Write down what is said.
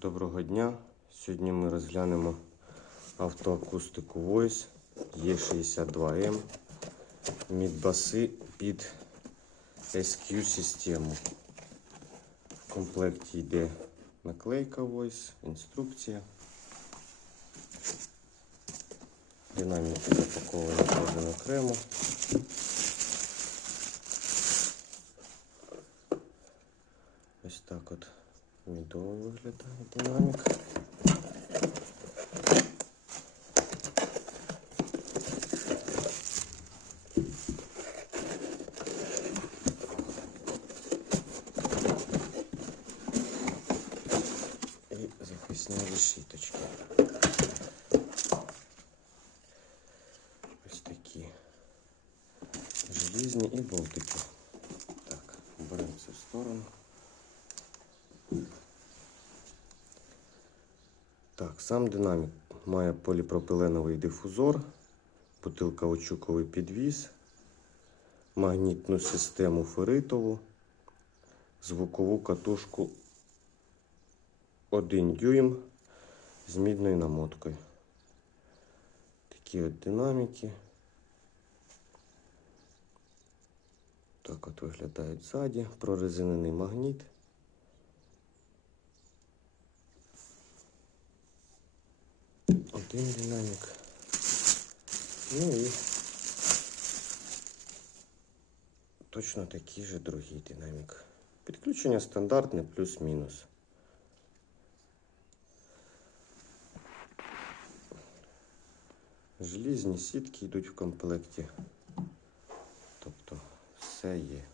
Доброго дня. Сьогодні ми розглянемо автоакустику Voice E62M мідбаси під SQ систему. В комплекті йде наклейка Voice, інструкція. Динаміки запаковані кожен окремо. Ось так от мідово виглядає динамік. І захисні решіточки. Ось такі желізні і болтики. Так, беремо цю сторону. Так, сам динамік має поліпропиленовий дифузор, бутилкаучуковий підвіс, магнітну систему ферритову, звукову катушку 1 дюйм з мідною намоткою. Такі от динаміки. Так от виглядають ззаді, прорезинений магніт. Один динамік. Ну і точно такий же другий динамік. Підключення стандартне плюс-мінус. Желізні сітки йдуть в комплекті. Тобто все є.